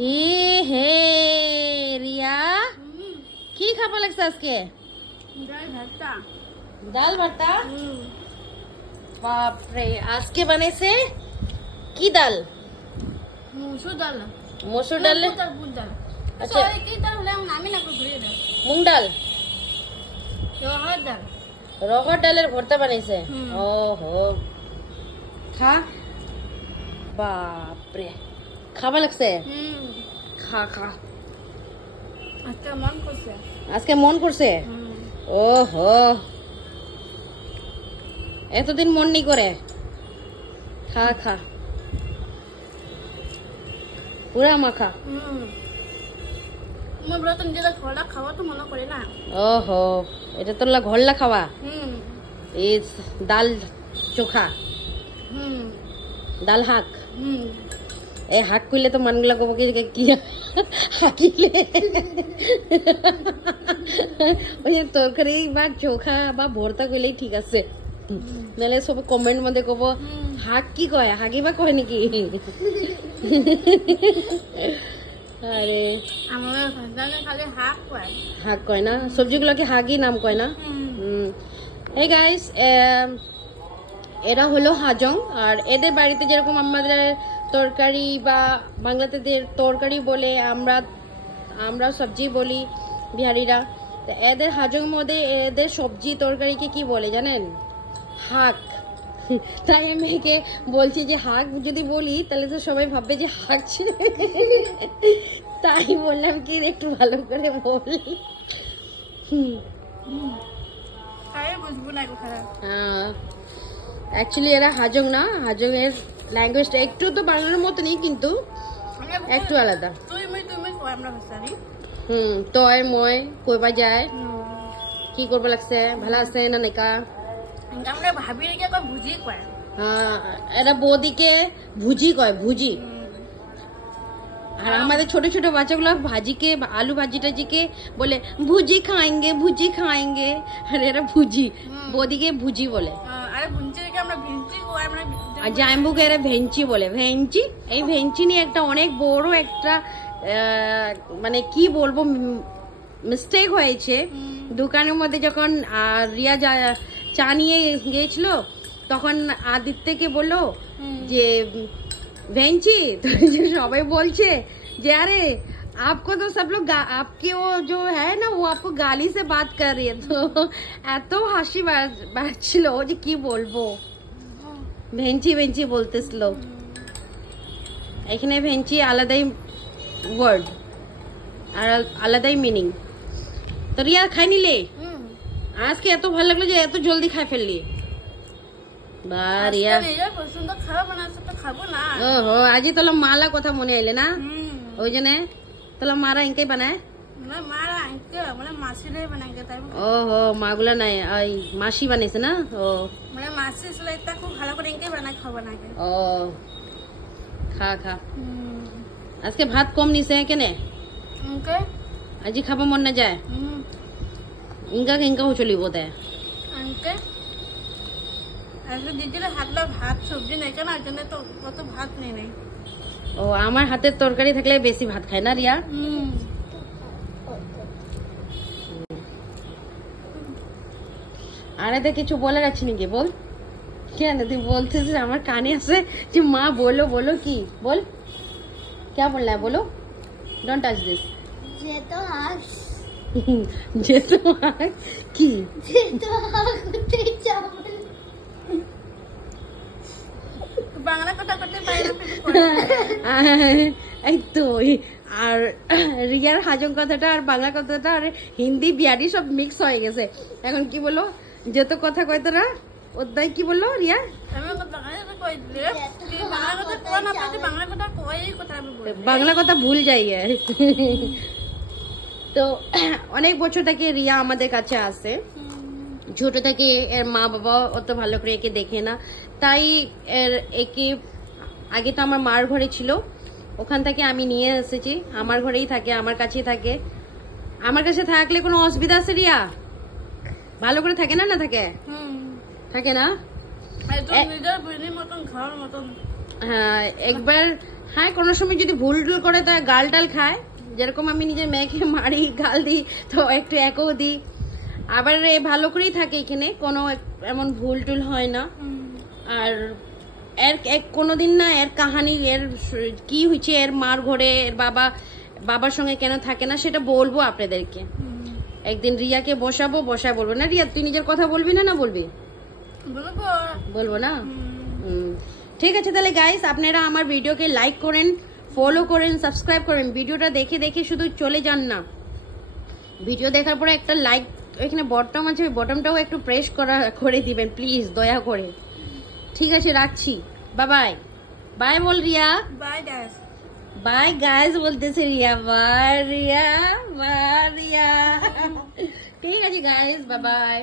হে রিয়া কি খাবা লাগছে আজকে? ডাল ভর্তা। বাপরে, আজকে বানাইছে কি ডাল? মসুর ডাল। মসুর ডাল? আচ্ছা, মুগ ডাল, রহর ডালের ভর্তা বানাইছে। ওহো, খা। বাপরে, খাবা লাগছে? খা খা। আজকে মন করছে? ওহো, এতদিন মন নি করে। খা খা, পুরা মাখা। ওহো, এটা তোর ঘরলা খাওয়া? এই ডাল চোখা, ডাল হাক। এই হাক কইলে তো মানগুলা কব কি হাকিলে ওই তরকারি বা চোখা বা ভর্তা কইলেই ঠিক আছে, নাহলে সব কমেন্ট মধ্যে কব হাক কি কয়, হাগি বা কয় নাকি। আরে হাক কয় না, সবজিগুলোকে হাগি নাম কয় না। এই গাইস, এরা হলো হাজং, আর এদের বাড়িতে যেরকম আমাদের তরকারি বা বাংলাতে তরকারি বলে, আমরা সবজি বলি বিহারিরা, এদের হাজং মধ্যে এদের সবজি তরকারিকে কি বলে জানেন? হাক। তাই আমি মেয়েকে বলছি যে হাক যদি বলি তাহলে তো সবাই ভাববে যে হাক ছিল, তাই বললাম কি একটু ভালো করে বলি। অ্যাকচুয়ালি এরা হাজং না, হাজং এর ল্যাঙ্গুয়েজটা একটু তো বাংলার মতনই, কিন্তু একটু আলাদা। তয় ময় কইবা যায়। কি করবা লাগছে? ভালো আছে না নাইকা? হ্যাঁ, এরা বৌদিকে ভুজি কয়, ভুজি। আর আমাদের ছোট ছোট বাচ্চাগুলো ভাজিকে, আলু ভাজি টাজিকে বলে ভুজি খাएंगे, ভুজি খাएंगे। আর এরা ভুজি, বৌদিকে ভুজি বলে। আর জাম্বুকে এরা ভেঞ্চি বলে, ভেঞ্চি। এই ভেঞ্চি নিয়ে একটা অনেক বড় একটা মানে কি বলবো মিস্টেক হয়েছে। দোকানের মধ্যে যখন রিয়া চা নিয়ে গিয়েছিল, তখন আদিত্যকে বললো যে ভেঞ্চি, তো সবাই বলছে যে আরে आपको तो सब लोग आपके वो जो है ना वो आपको गाली से बात कर रही है। तो এত হাসি বাড়ছিল যে কি বলবো, ভেঞ্চি ভেঞ্চি বলতেছিল। এখানে ভেঞ্চি আলাদাই ওয়ার্ড আর আলাদাই মিনিং। তো রিয়া খাই নিলে? আজকে এত ভালো লাগলো যে এত জলদি খাই ফেললি। ওহো, আজি তোলা মালা কথা মনে আইলে না, ওই জন্য তোলা মারা ইনকাই বানায়। ওহো, মাগুলা নাই, ওই মাসি বানাইছে না? ও ও, খা খা। আজকে ভাত কম নিছে কেনে? আজি খাব মন না যায়? ইনকা ইনকা চলি বোধ হয়। ও, আমার হাতের তরকারি থাকলে বেশি ভাত খায় না রিয়া? আর এদের কিছু বলে রাখছি নাকি? বল। কেন তুই বলতেছিস? আমার কানে আছে যে মা বলো বলো। কি বল, क्या बोलना है? बोलो। Don't touch this. যেতো কি বাংলা কথা করতে পারি এই তো। আর রিয়ার হাজং কথাটা আর বাংলা কথাটা আর হিন্দি বিহারি সব মিক্স হয়ে গেছে। এখন কি বলো, যেত কথা কয় তোরা ওদাই কি বললো রিয়া? বাংলা কথা ভুল যাই। তো অনেক বছর থেকে রিয়া আমাদের কাছে আসে, ছোট থেকে এর মা বাবা অত ভালো করে একে দেখে না, তাই একে আগে তো আমার মার ঘরে ছিল, ওখান থেকে আমি নিয়ে এসেছি। আমার ঘরেই থাকে, আমার কাছেই থাকে। আমার কাছে থাকলে কোনো অসুবিধা আছে রিয়া? ভালো করে থাকে না? না থাকে? থাকে না? হ্যাঁ, একবার হ্যাঁ কোনো সময় যদি ভুল টুল করে তা গাল টাল খায়, যেরকম আমি নিজের মেয়েকে মারি গাল দিই তো একটু একও দিই। আবার ভালো করেই থাকে এখানে, কোনো এমন ভুল টুল হয় না। আর এর কোনোদিন না এর কাহানি, এর কি হয়েছে এর মার ঘরে, এর বাবার সঙ্গে কেন থাকে না সেটা বলবো আপনাদেরকে একদিন। রিয়াকে বসায় বলবো না। রিয়া তুই নিজের কথা বলবি না বলবি? বলবো না। ঠিক আছে তাহলে গাইস, আপনারা আমার ভিডিওকে লাইক করেন, ফলো করেন, সাবস্ক্রাইব করেন। ভিডিওটা দেখে দেখে শুধু চলে যান না, ভিডিও দেখার পরে একটা লাইক, এখানে বটম আছে ওই বটমটাও একটু প্রেস করে দিবেন প্লিজ, দয়া করে। ঠিক আছে রাখছি, বাই বাই বল Riya. Bye guys. Bye guys বলতেছে রিয়া। Bye Riya, bye Riya. ঠিক আছে গাইস, বাই বাই।